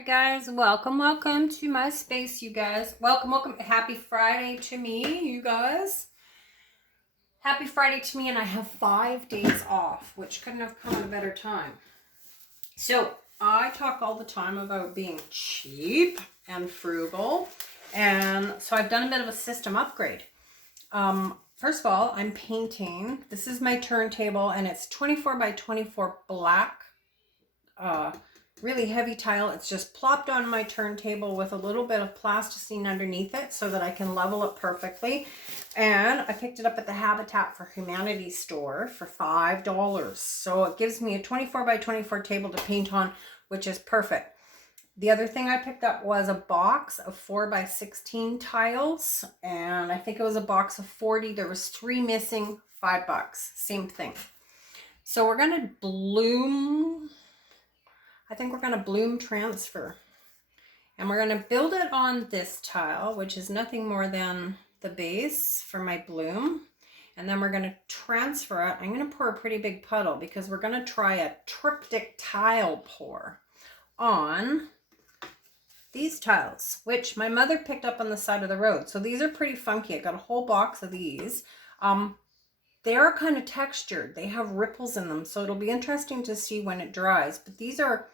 Hi guys, welcome to my space, you guys. Welcome. Happy Friday to me, you guys. Happy Friday to me, and I have 5 days off, which couldn't have come at a better time. So I talk all the time about being cheap and frugal, and so I've done a bit of a system upgrade. First of all, I'm painting. This is my turntable, and it's 24 by 24 black. Really heavy tile. It's just plopped on my turntable with a little bit of plasticine underneath it so that I can level it perfectly. And I picked it up at the Habitat for Humanity store for $5. So it gives me a 24 by 24 table to paint on, which is perfect. The other thing I picked up was a box of 4 by 16 tiles, and I think it was a box of 40. There was 3 missing, $5. Same thing. So we're going to bloom. I think we're going to bloom transfer, and we're going to build it on this tile, which is nothing more than the base for my bloom. And then we're going to transfer it. I'm going to pour a pretty big puddle because we're going to try a triptych tile pour on these tiles, which my mother picked up on the side of the road. So these are pretty funky. I got a whole box of these. They are kind of textured. They have ripples in them. So it'll be interesting to see when it dries. But these are,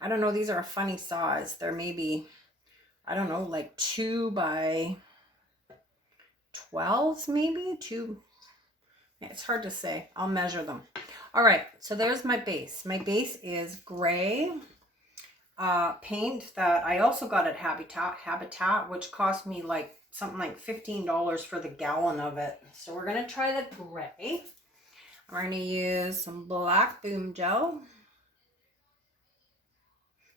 I don't know, these are a funny size. They're maybe, I don't know, like 2 by 12s maybe? 2. Yeah, it's hard to say. I'll measure them. All right, so there's my base. My base is gray paint that I also got at Habitat, which cost me like something like $15 for the gallon of it. So we're going to try the gray. We're going to use some black boom gel.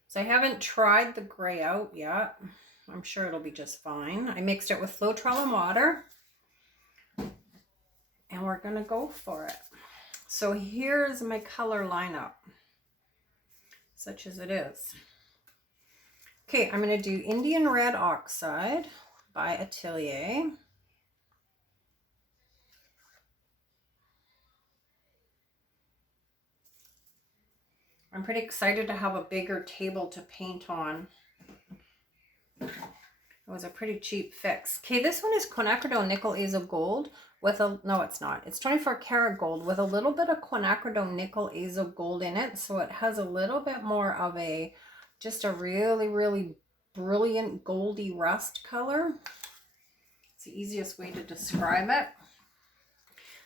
So I haven't tried the gray out yet. I'm sure it'll be just fine. I mixed it with Floetrol and water. And we're going to go for it. So here's my color lineup, such as it is. Okay, I'm going to do Indian Red Oxide by Atelier. I'm pretty excited to have a bigger table to paint on. It was a pretty cheap fix. Okay, this one is quinacridone nickel azo gold with a, no it's not, it's 24 karat gold with a little bit of quinacridone nickel azo gold in it. So it has a little bit more of a, just a really brilliant goldy rust color. It's the easiest way to describe it.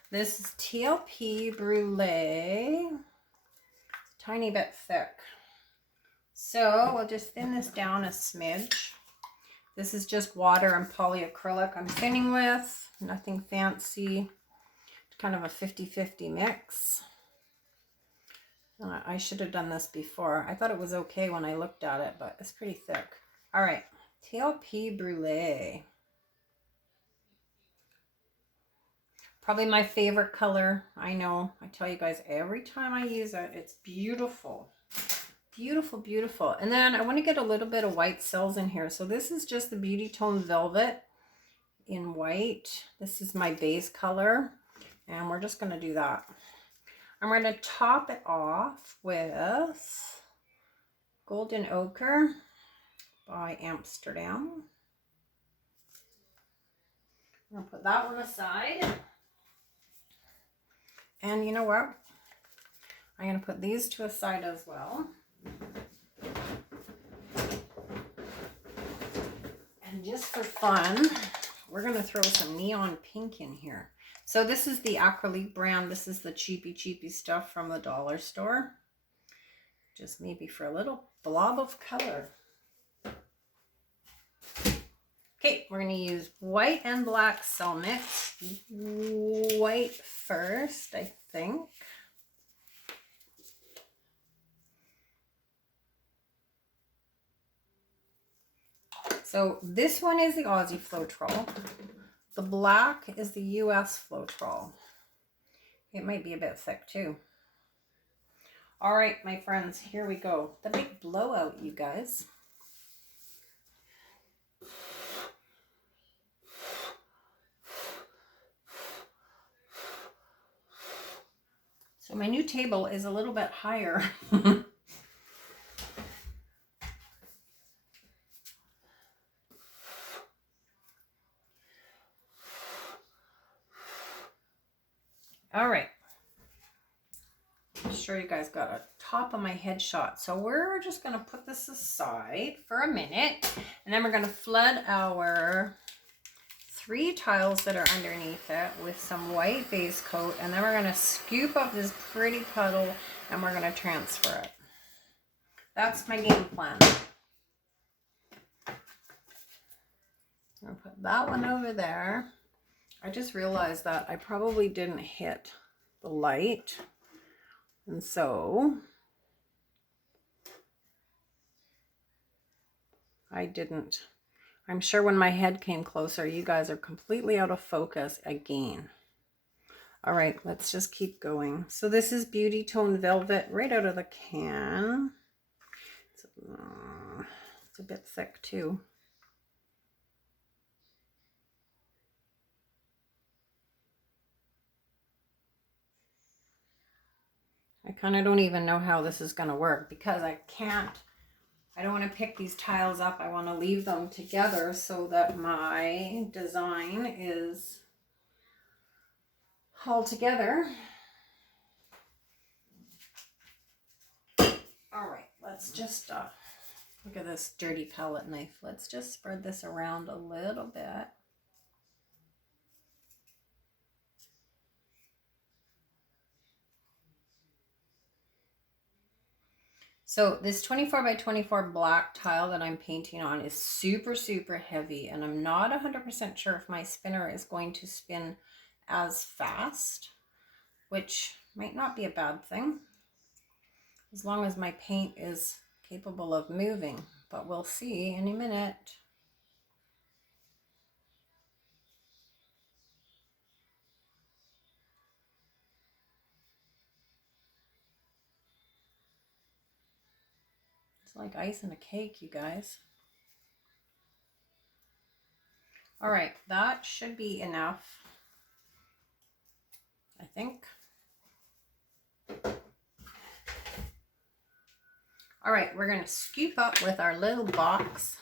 This is TLP Brule. Tiny bit thick. So we'll just thin this down a smidge. This is just water and polyacrylic I'm thinning with. Nothing fancy. It's kind of a 50-50 mix. I should have done this before. I thought it was okay when I looked at it, but it's pretty thick. All right, TLP Brule. Probably my favorite color. I know. I tell you guys every time I use it, it's beautiful. Beautiful. And then I want to get a little bit of white cells in here. So this is just the Beautitone Velvet in white. This is my base color. And we're just going to do that. I'm going to top it off with Golden Ochre by Amsterdam. I'm going to put that one aside. And you know what? I'm going to put these to a side as well. And just for fun, we're going to throw some neon pink in here. So this is the Acrylic brand. This is the cheapy stuff from the dollar store. Just maybe for a little blob of color. Okay, we're going to use white and black cell mix. White first, I think. So this one is the Aussie Floetrol. The black is the US Floetrol. It might be a bit thick too. All right, my friends, here we go. The big blowout, you guys. So my new table is a little bit higher. All right. I'm sure you guys got a top of my head shot. So we're just going to put this aside for a minute. And then we're going to flood our 3 tiles that are underneath it with some white base coat. And then we're going to scoop up this pretty puddle and we're going to transfer it. That's my game plan. I'll put that one over there. I just realized that I probably didn't hit the light. And so I didn't. I'm sure when my head came closer, you guys are completely out of focus again. All right, let's just keep going. So this is Beautitone Velvet right out of the can. It's a bit thick too. I kind of don't even know how this is going to work because I don't want to pick these tiles up. I want to leave them together so that my design is all together. All right, let's just look at this dirty palette knife. Let's just spread this around a little bit. So this 24 by 24 black tile that I'm painting on is super, super heavy, and I'm not 100% sure if my spinner is going to spin as fast, which might not be a bad thing, as long as my paint is capable of moving, but we'll see in a minute. It's like ice in a cake, you guys. All right, that should be enough, I think. All right, we're going to scoop up with our little box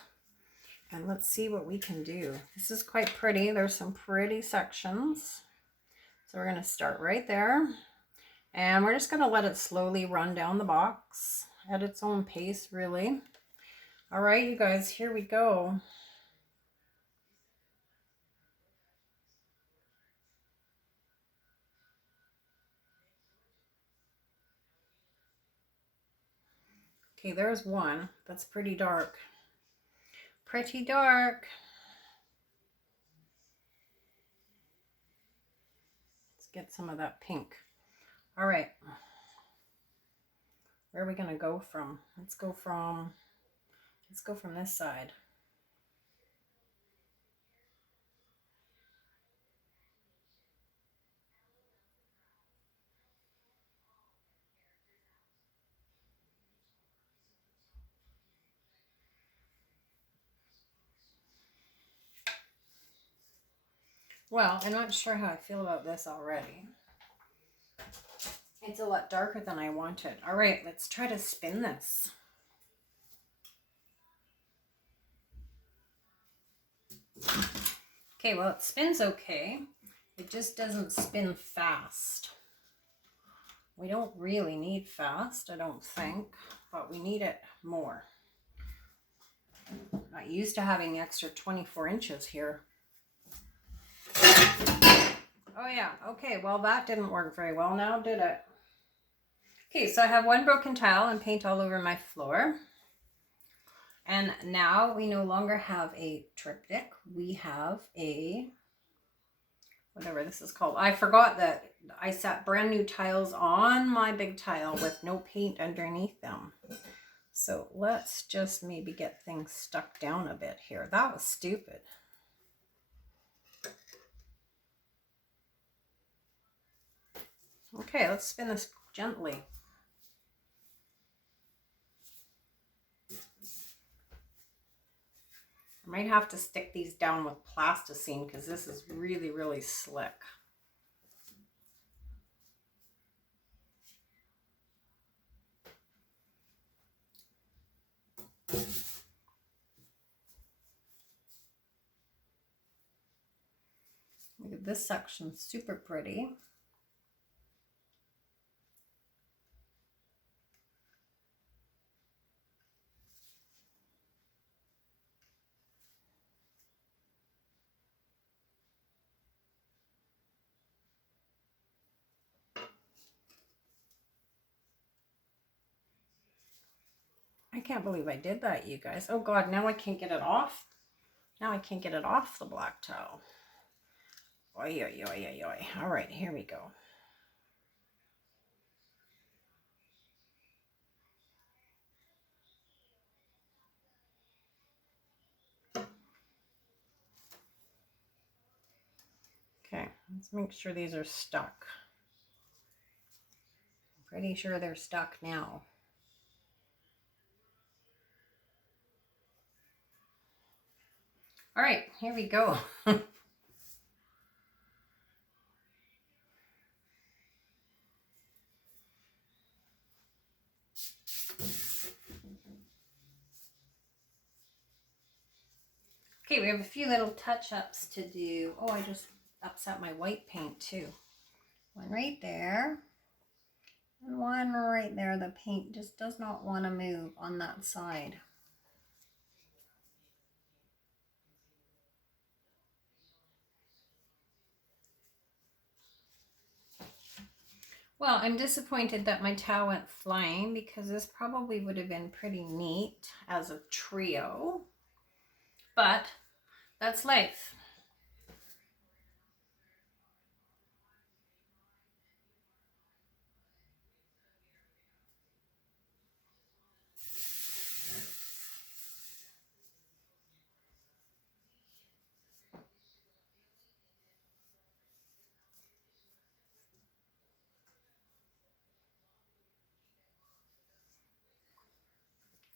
and let's see what we can do. This is quite pretty. There's some pretty sections. So we're going to start right there and we're just going to let it slowly run down the box at its own pace, really. All right, you guys, here we go. Okay, there's one. That's pretty dark. Pretty dark. Let's get some of that pink. All right. Where are we going to go from? Let's go from this side. Well, I'm not sure how I feel about this already. It's a lot darker than I wanted. All right, let's try to spin this. Okay, well, it spins okay. It just doesn't spin fast. We don't really need fast, I don't think, but we need it more. I'm not used to having extra 24 inches here. Oh yeah, okay, well that didn't work very well now, did it? Okay, so I have one broken tile and paint all over my floor. And now we no longer have a triptych, we have a, whatever this is called. I forgot that I set brand new tiles on my big tile with no paint underneath them. So let's just maybe get things stuck down a bit here. That was stupid. Okay, let's spin this gently. I might have to stick these down with plasticine because this is really, really slick. Look at this section, super pretty. I can't believe I did that, you guys. Oh God, now I can't get it off. Now I can't get it off the black towel. Oi, oi, oi, oi, oi. All right, here we go. Okay, let's make sure these are stuck. I'm pretty sure they're stuck now. All right, here we go. Okay, we have a few little touch-ups to do. Oh, I just upset my white paint too. One right there. And one right there. The paint just does not want to move on that side. Well, I'm disappointed that my towel went flying because this probably would have been pretty neat as a trio. But that's life.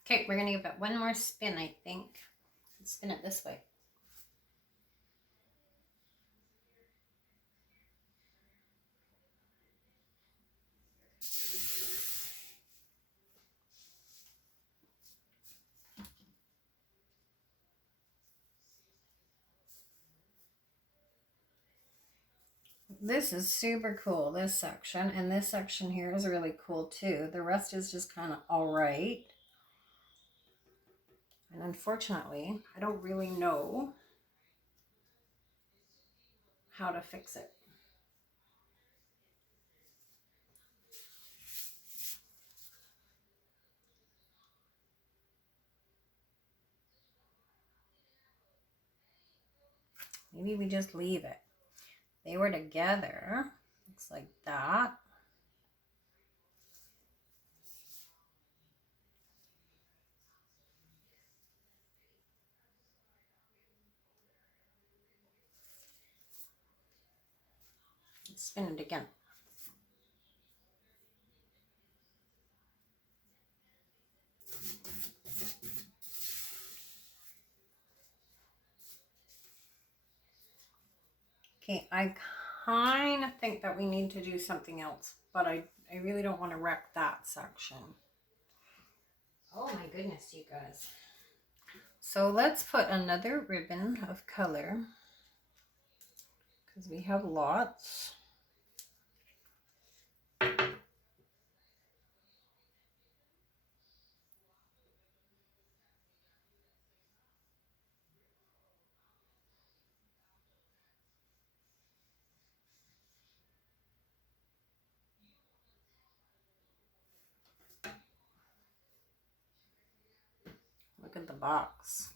Okay, we're going to give it one more spin, I think. Let's spin it this way. This is super cool, this section, and this section here is really cool too. The rest is just kind of all right. And unfortunately, I don't really know how to fix it. Maybe we just leave it. They were together. Looks like that. Let's spin it again. Okay, I kind of think that we need to do something else, but I really don't want to wreck that section. Oh my goodness, you guys. So let's put another ribbon of color because we have lots. Look at the box.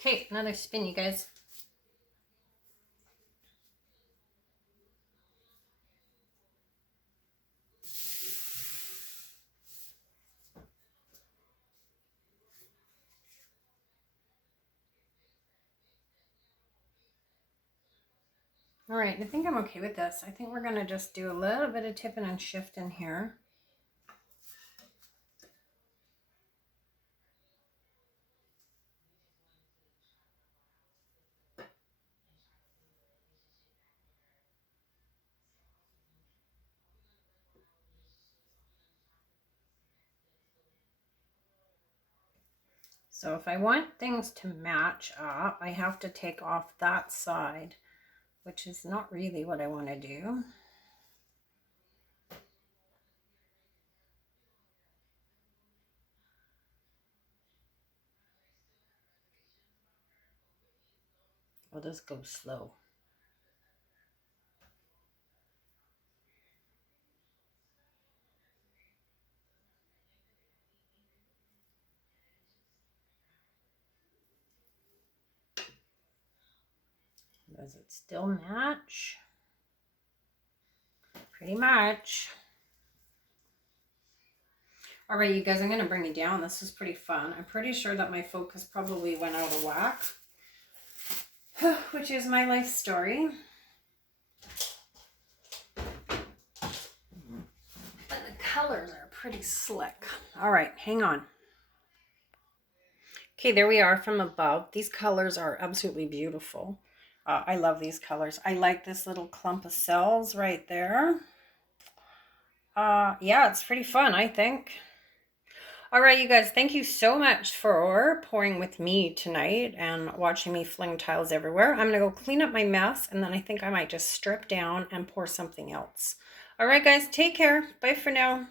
Okay, another spin, you guys. All right, I think I'm okay with this. I think we're going to just do a little bit of tipping and shifting here. So if I want things to match up, I have to take off that side, which is not really what I want to do. I'll just go slow. Does it still match? Pretty much. All right, you guys, I'm going to bring it down. This is pretty fun. I'm pretty sure that my focus probably went out of whack, which is my life story. And the colors are pretty slick. All right, hang on. Okay, there we are from above. These colors are absolutely beautiful. I love these colors. I like this little clump of cells right there. Yeah, it's pretty fun, I think. All right, you guys, thank you so much for pouring with me tonight and watching me fling tiles everywhere. I'm going to go clean up my mess, and then I think I might just strip down and pour something else. All right, guys, take care. Bye for now.